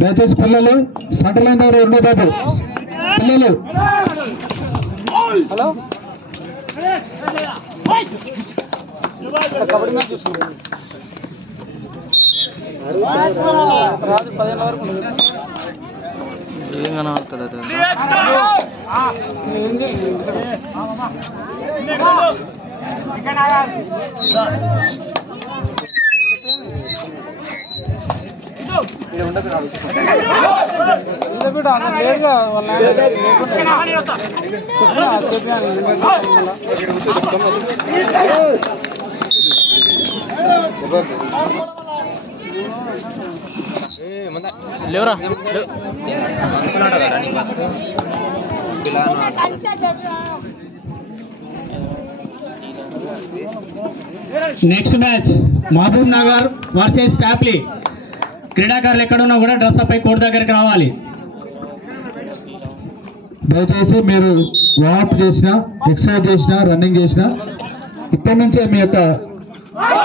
దయచేసి పిల్లలు centre line దగ్గర ఉండే బాబు పిల్లలు. హలో కబడ్డీ మ్యాచ్ చూసుకుంటాం రాజు 15 వరకు ఏం కనబడతలేదు. లేవరా next match Mahabubnagar versus Pyapili. క్రీడాకారులు ఎక్కడున్నా కూడా డ్రెస్ అప్ అయి కోర్టు దగ్గరికి రావాలి. దయచేసి మీరు వార్మప్ చేసినా ఎక్సర్సైజ్ చేసినా రన్నింగ్ చేసినా ఇప్పటి నుంచే మీ యొక్క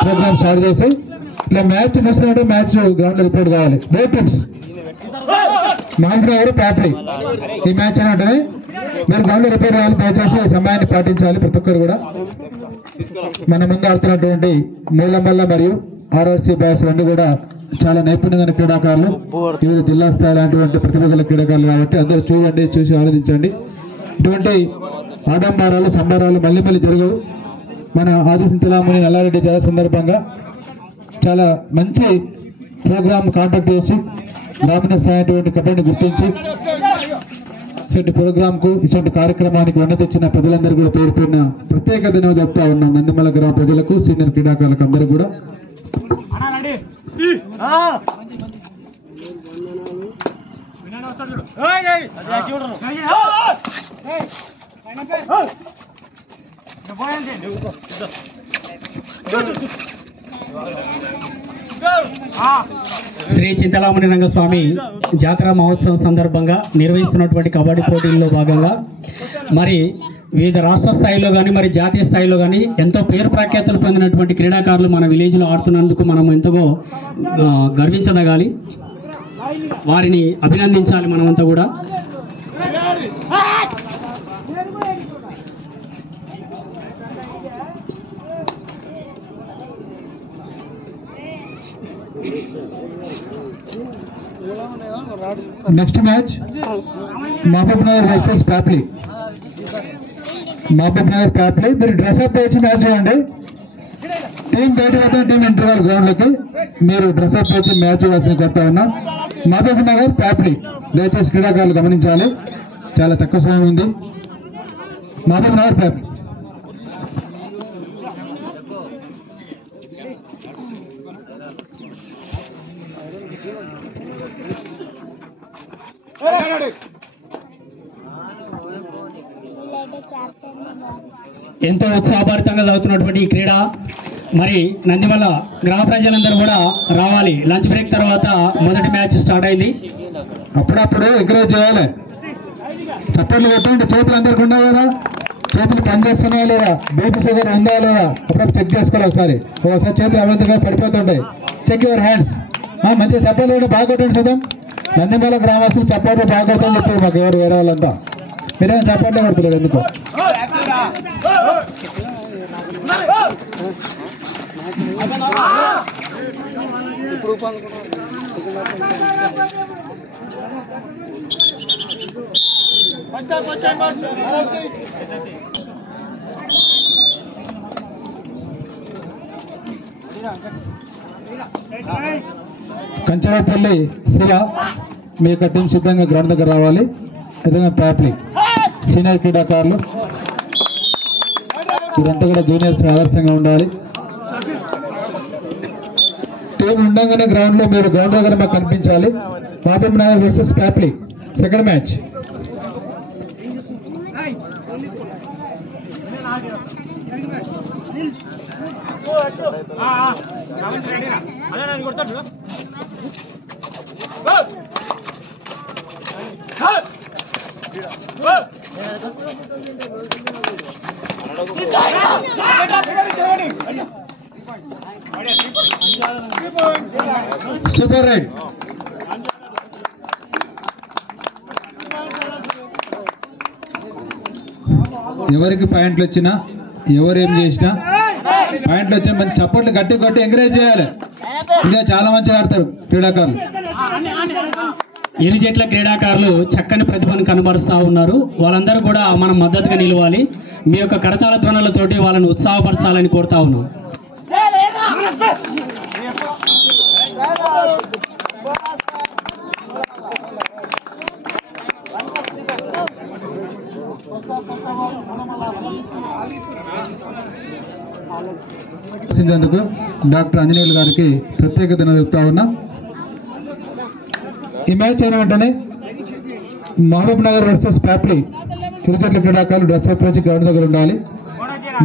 ప్రోగ్రామ్ స్టార్ట్ చేసి ఇట్లా మ్యాచ్ చూసినట్టు మ్యాచ్ గ్రౌండ్ రిపోర్ట్ కావాలి. బోత్ టీమ్స్ మహబూబ్ నగర్ ప్యాప్లీ ఈ మ్యాచ్ అంటే మీరు గ్రౌండ్ రిపోర్ట్ కావాలి. దయచేసి సమయాన్ని పాటించాలి. ప్రతి ఒక్కరు కూడా మన ముందు ఆడుతున్నటువంటి మూలమల్ల మరియు ఆర్ఆర్సీ బాయ్స్ రెండు కూడా చాలా నైపుణ్యమైన క్రీడాకారులు, వివిధ జిల్లా స్థాయి లాంటి ప్రతిభ క్రీడాకారులు కాబట్టి అందరూ చూడండి, చూసి ఆనందించండి. ఇటువంటి ఆడంబరాలు సంబరాలు మళ్ళీ మళ్ళీ జరగవు. మన ఆది సింతలామణి నల్లారెడ్డి జయ సందర్భంగా చాలా మంచి ప్రోగ్రామ్ కాంటాక్ట్ చేసి గ్రామీణ స్థాయి కబడ్డీని గుర్తించి ఇటువంటి ప్రోగ్రాంకు ఇటువంటి కార్యక్రమానికి వెన్న తెచ్చిన ప్రజలందరూ కూడా పేరు పేరున ప్రత్యేక ధన్యవాదాలు చెప్తా ఉన్నాం. నందిమల గ్రామ ప్రజలకు, సీనియర్ క్రీడాకారులకు అందరూ కూడా. శ్రీ చింతలామణి రంగస్వామి జాతర మహోత్సవం సందర్భంగా నిర్వహిస్తున్నటువంటి కబడ్డీ పోటీల్లో భాగంగా మరి వివిధ రాష్ట్ర స్థాయిలో కానీ మరి జాతీయ స్థాయిలో కానీ ఎంతో పేరు ప్రఖ్యాతులు పొందినటువంటి క్రీడాకారులు మన విలేజ్లో ఆడుతున్నందుకు మనం ఎంతో గర్వించదగాలి. వారిని అభినందించాలి మనమంతా కూడా. Next match Mahabubnagar versus Pyapili. Mahabubnagar Pyapili మీరు డ్రెస్అప్ వేసి మ్యాచ్ చేయండి. టీం బయట పోతే టీం ఇంటర్వల్ గ్రౌండ్లోకి మీరు డ్రెస్అప్ వేసి మ్యాచ్ చేయాల్సిన చెప్తా ఉన్నా. మహబూబ్ నగర్ ప్యాప్లీ దయచేసి క్రీడాకారులు గమనించాలి, చాలా తక్కువ సమయం ఉంది. మహబూబ్ నగర్ ప్యాప్లీ ఎంతో ఉత్సాహభరితంగా జరుగుతున్నటువంటి ఈ క్రీడ మరి నందిమల గ్రామ ప్రజలందరూ కూడా రావాలి. లంచ్ బ్రేక్ తర్వాత మొదటి మ్యాచ్ స్టార్ట్ అయింది. అప్పుడప్పుడు ఎంకరేజ్ చేయాలి. చప్పట్లు కొట్టండి. చేతులు అందరికి ఉన్నాయి కదా, చేతులు పనిచేస్తున్నాయా లేదా, బీపీ షుగర్ ఉందా లేదా అప్పుడప్పుడు చెక్ చేసుకోవాలి. ఒకసారి చేతులు అవంతిగా పడిపోతుంటాయి. Check your hands. మంచిగా చప్పట్లు కూడా బాగా కొట్టండి. చూద్దాం నందిమల గ్రామస్తులు చప్పట్లు బాగా కొట్టని చెప్పారు మాకు ఎవరు వేరే వాళ్ళంతా. మీరేమో చప్పట్లే కొడుతున్నారు ఎందుకు? కంచరపల్లి శివ మీ యొక్క టీం సిద్ధంగా గ్రౌండ్ దగ్గర రావాలి. విధంగా ప్యాప్లీ సీనియర్ క్రీడాకారులు ఇదంతా కూడా జూనియర్స్ ఆదర్శంగా ఉండాలి. టీం ఉండగానే గ్రౌండ్ లో మీరు గ్రౌండ్ దగ్గర మాకు కనిపించాలి. Mahabubnagar versus Pyapili second match. Super right. ఎవరికి పాయింట్లు వచ్చినా ఎవరు ఏం చేసినా పాయింట్లు వచ్చినా మంచి చప్పట్లు గట్టి కొట్టి ఎంకరేజ్ చేయాలి. ఇంకా చాలా మంచిగా ఆడతారు క్రీడాకారులు. ఇరు జట్ల క్రీడాకారులు చక్కని ప్రతిభను కనబరుస్తూ ఉన్నారు. వాళ్ళందరూ కూడా మనం మద్దతుగా నిలవాలి. మీ యొక్క కరతాళ ధ్వనులతోటి వాళ్ళని ఉత్సాహపరచాలని కోరుతా ఉన్నాం. అందుకు డాక్టర్ ఆంజనేయులు గారికి ప్రత్యేకత చెప్తా ఉన్నా. ఈ మ్యాచ్ అయిన వెంటనే మహబూబ్ నగర్ వర్సెస్ ప్యాప్లీ ఇరు జట్ల క్రీడాకారులు డ్రెస్ అప్ వచ్చి గ్రౌండ్ దగ్గర ఉండాలి.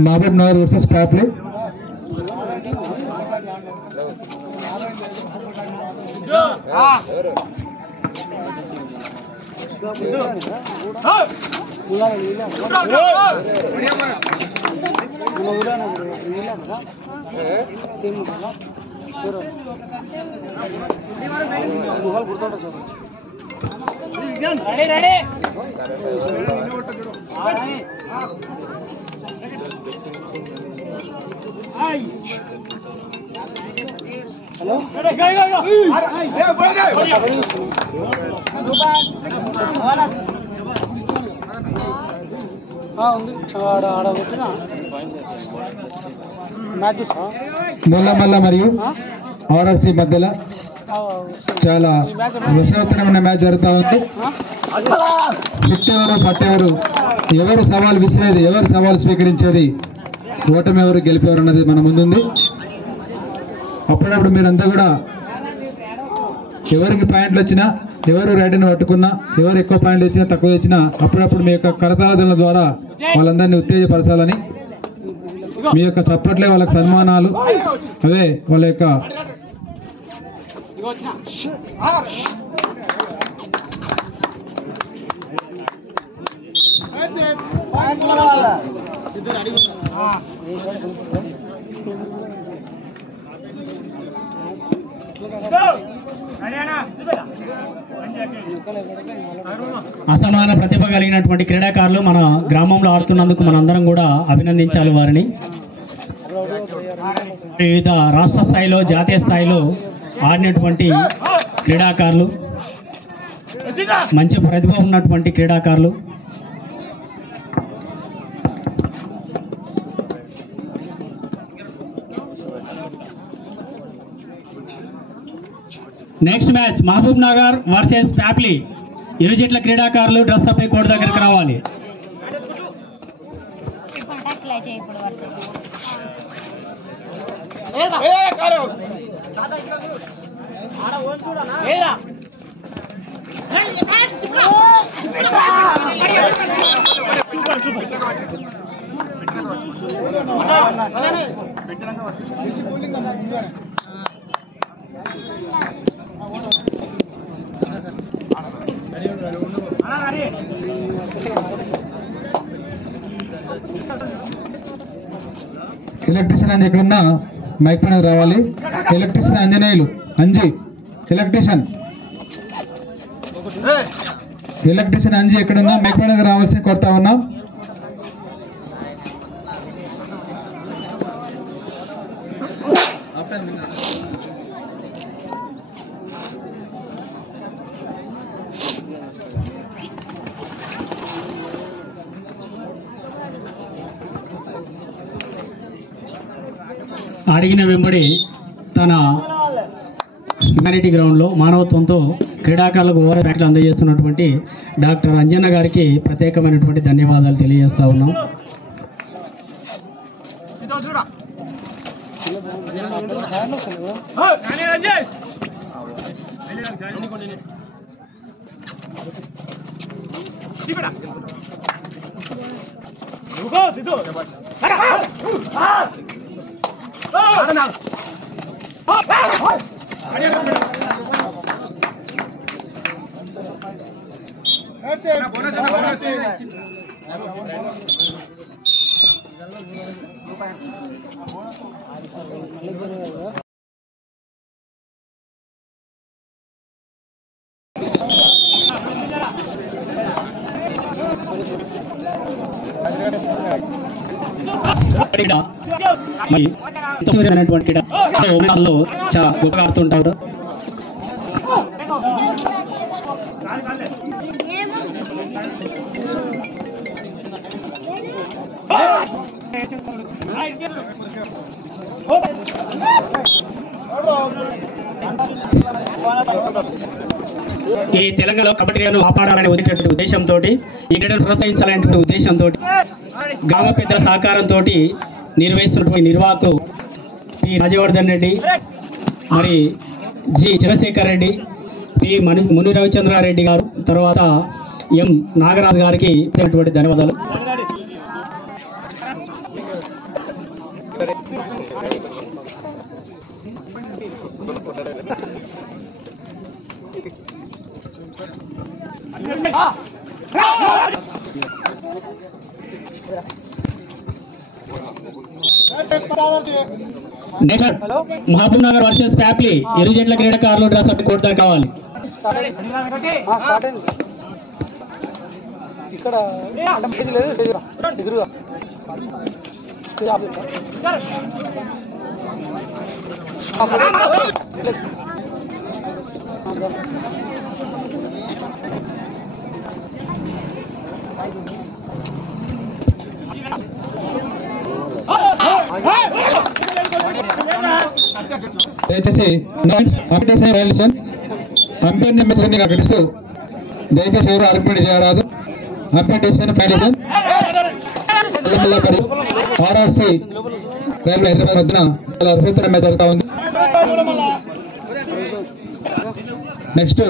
మహబూబ్ నగర్ వర్సెస్ ప్యాప్లీ. మొల్లమల్ల మరియు ఆర్ఆర్సీ మధ్యలో చాలా రసవత్తరమైన మ్యాచ్ జరుగుతూ ఉంది. 50 ఓవర్ 40 ఓవర్ ఎవరు సవాల్ విసిరేది, ఎవరు సవాల్ స్వీకరించేది, ఓటమి ఎవరు గెలిపేవారు అన్నది మన ముందుంది. అప్పుడప్పుడు మీరంతా కూడా ఎవరికి పాయింట్లు వచ్చినా, ఎవరు రైడ్ని పట్టుకున్నా, ఎవరు ఎక్కువ పాయింట్లు వచ్చినా తక్కువ వచ్చినా అప్పుడప్పుడు మీ యొక్క కరతాళ ద్వారా వాళ్ళందరినీ ఉత్తేజపరచాలని, మీ యొక్క చప్పట్లే వాళ్ళకి సన్మానాలు, అవే వాళ్ళ యొక్క అసమాన ప్రతిభ కలిగినటువంటి క్రీడాకారులు మన గ్రామంలో ఆడుతున్నందుకు మనందరం కూడా అభినందించాలి వారిని. వివిధ రాష్ట్ర స్థాయిలో, జాతీయ స్థాయిలో ఆడినటువంటి క్రీడాకారులు, మంచి ప్రతిభ ఉన్నటువంటి క్రీడాకారులు. Next match Mahabubnagar versus Pyapili. ఇరు జట్ల క్రీడాకారులు డ్రెస్ అప్ కోర్టు దగ్గరికి రావాలి. ఎలక్ట్రీషియన్ అని ఎక్కడున్నా మైక్ పైన రావాలి. ఎలక్ట్రీషియన్ ఆంజనేయులు అంజీ, ఎలక్ట్రీషియన్ అంజీ ఎక్కడున్నా మైక్ పైన రావాల్సి కోరుతా ఉన్నా. అడిగిన వెంబడి తన హ్యుమానిటీ గ్రౌండ్లో మానవత్వంతో క్రీడాకారులకు ఓవర్ ప్యాక్లు అందజేస్తున్నటువంటి డాక్టర్ అంజన్న గారికి ప్రత్యేకమైనటువంటి ధన్యవాదాలు తెలియజేస్తా ఉన్నాం. మరి అనేటువంటి చాలా గొప్పగా ఆడుతుంటారు. ఈ తెలంగాణలో కబడ్డీలను కాపాడాలనే ఉద్దేశంతో ఈ క్రీడను ప్రోత్సహించాలనే ఉద్దేశంతో గ్రామ పెద్దల సహకారంతో నిర్వహిస్తున్నటువంటి నిర్వాహకులు పి రాజవర్ధన్ రెడ్డి, మరి జి చంద్రశేఖర్ రెడ్డి, పి ముని రవిచంద్రారెడ్డి గారు, తర్వాత ఎం నాగరాజు గారికి ధన్యవాదాలు. మహబూబ్ నగర్ వర్సెస్ ప్యాప్లీ ఇరుజట్ల క్రీడాకారులు డ్రెస్ అప్ కోర్టు కావాలి. ఇక్కడ దయచేసి అంపైర్ నిమిత్తం ప్రకటిస్తూ దయచేసి ఎవరు ఆర్గ్యుమెంట్ చేయరాదు. అంపైర్ డెసిషన్ ఫైనేషన్ ఆర్ఆర్సి రైల్వే హైదరాబాద్ మధ్యన చాలా అద్భుతమైన మ్యాచ్ జరుగుతూ ఉంది. Next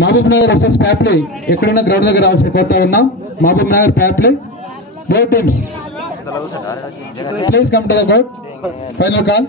Mahabubnagar versus Pyapili ఎక్కడున్న గ్రౌండ్ దగ్గర రావాల్సి కోరుతా ఉన్నాం. Mahabubnagar Pyapili both teams please come to the court. Final call.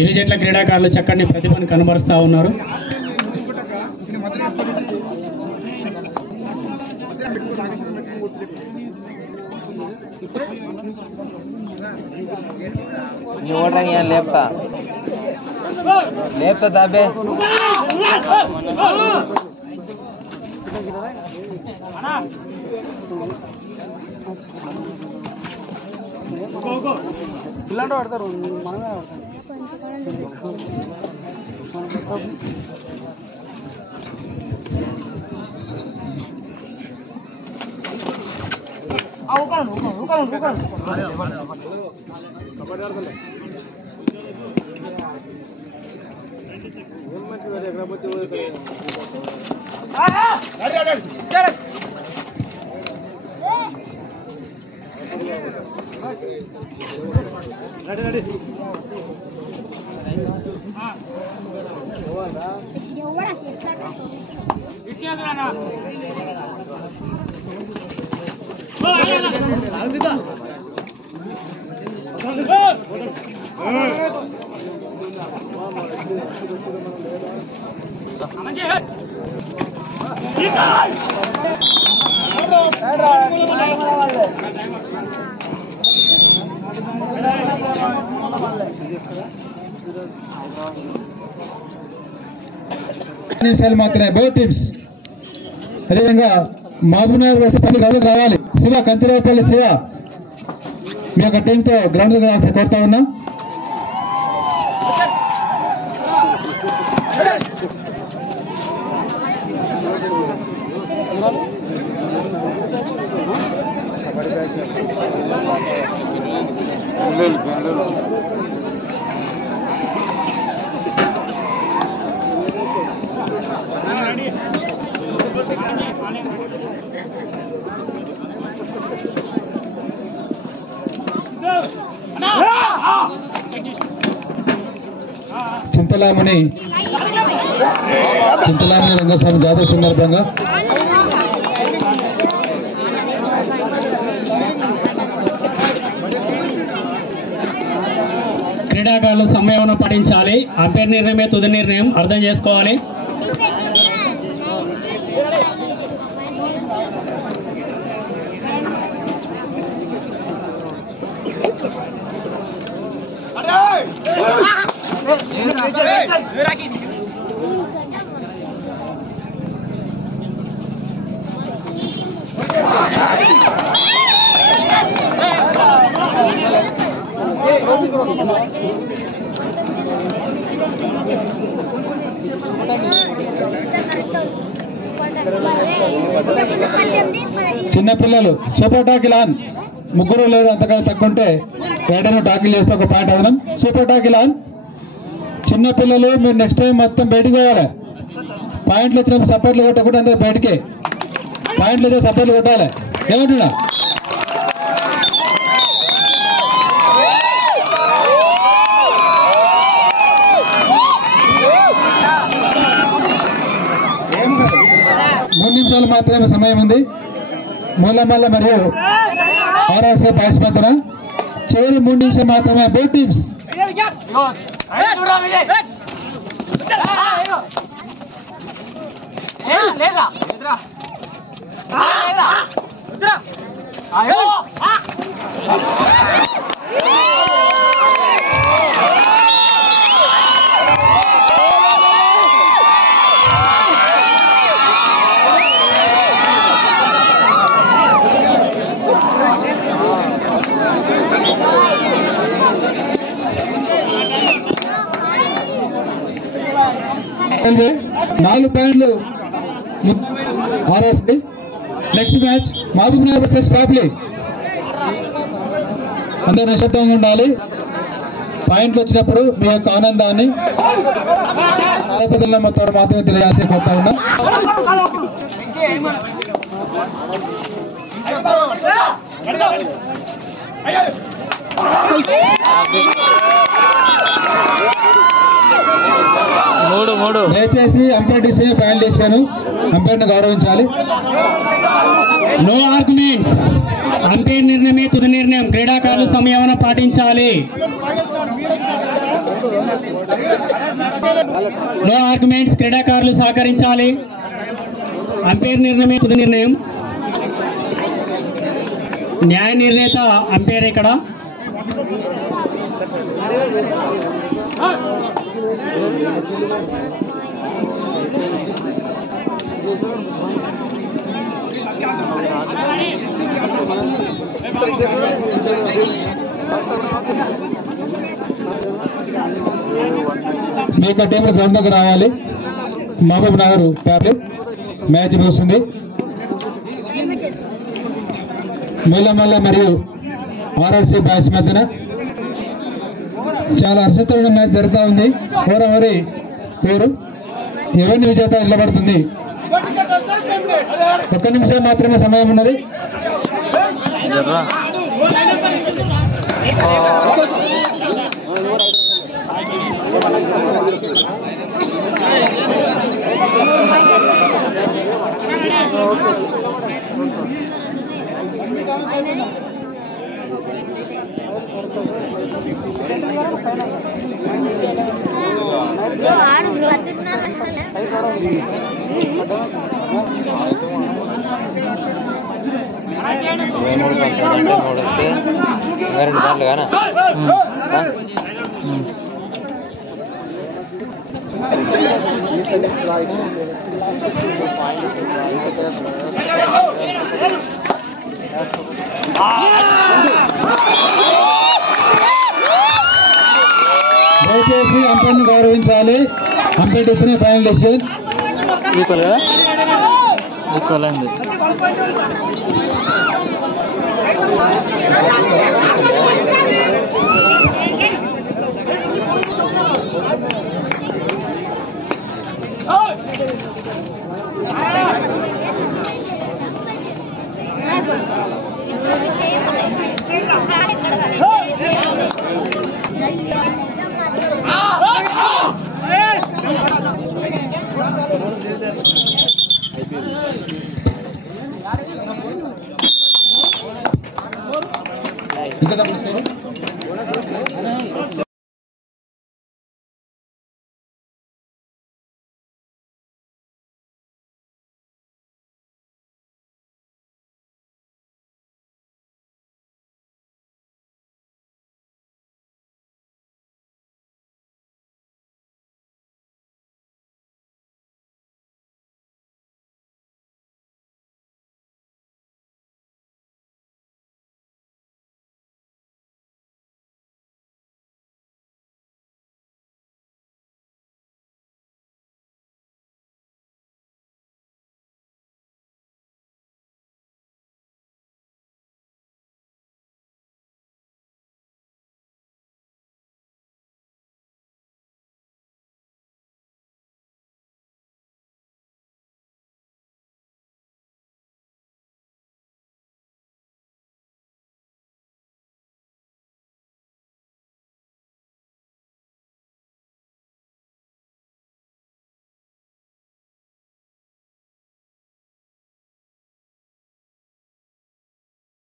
ఇరు జట్ల క్రీడాకారులు చక్కని ప్రతిభను కనబరుస్తూ ఉన్నారు. లేపుతా దాబే పిల్లలు పడతారు, మనమే పడతాం. నిమిషాలు మాత్రమే బోత్ టీమ్స్. అదేవిధంగా మహబూబ్ నగర్ వర్సెస్ ప్యాప్లీ గ్రౌండ్కి రావాలి. శివ కంచిరావుపల్లి శివ మీ యొక్క టీంతో గ్రౌండ్ దగ్గర రావాల్సి కోరుతా ఉన్నా. చింతలామణి చింతలాని రంగస్వామి జాతర సందర్భంగా క్రీడాకారులు సంయమనం పాటించాలి. అంపైర్ నిర్ణయమే తుది నిర్ణయం, అర్థం చేసుకోవాలి. చిన్నపిల్లలు సూపర్ టాకిల్ ఆన్. ముగ్గురు లేదు అంతకంటే తక్కువ ఉంటే ఏడైనా టాకిల్ చేస్తే ఒక పాయింట్ అదనం. Super tackle on. చిన్నపిల్లలు మీరు నెక్స్ట్ టైం మొత్తం బయటికి పోవాలి. పాయింట్లు వచ్చినప్పుడు సపరేట్లు కొట్టకుండా అందరూ బయటికి. పాయింట్లు అయితే సపరేట్లు కొట్టాలి. ఏమంటున్నా? మూడు నిమిషాలు మాత్రమే సమయం ఉంది. మూలమల్ల మరియు ఆర్ఆర్సీ బాయ్స్ మధ్యన చివరి 3 నిమిషాలు మాత్రమే. బోత్ టీమ్స్ రైల్వే 4 పాయింట్లు RRC. Next match Mahabubnagar versus Pyapili. అందరూ నిశ్శబ్దంగా ఉండాలి. పాయింట్లు వచ్చినప్పుడు మీ యొక్క ఆనందాన్ని మొత్తం మాత్రమే తెలియాల్సి కొత్త ఉన్నా. దయచేసి అంపైర్ డిసిషన్ ఫైనల్ చేశాను. అంపైర్ను గౌరవించాలి. No arguments. అంపైర్ నిర్ణయమే తుది నిర్ణయం. క్రీడాకారులు సంయమనం పాటించాలి. No arguments. క్రీడాకారులు సహకరించాలి. అంపైర్ నిర్ణయమే తుది నిర్ణయం. న్యాయ నిర్ణేత అంపైర్ ఇక్కడ. మీ యొక్క టీంలు గ్రౌండ్ దగ్గర రావాలి. మహబూబ్ నగర్ ప్యాప్లీ మ్యాచ్ ముగుస్తుంది. మూలమల్ల మరియు ఆర్ఆర్సీ బాయ్స్ మధ్యన చాలా హర్షతమైన మ్యాచ్ జరుగుతూ ఉంది. ఓరవరి పేరు ఎవరిని విజేత నిలబడుతుంది. 1 నిమిషం మాత్రమే సమయం ఉన్నది. దయచేసి అంపైర్ను గౌరవించాలి. Umpire decision final decision. Equal అయింది. ఇంకా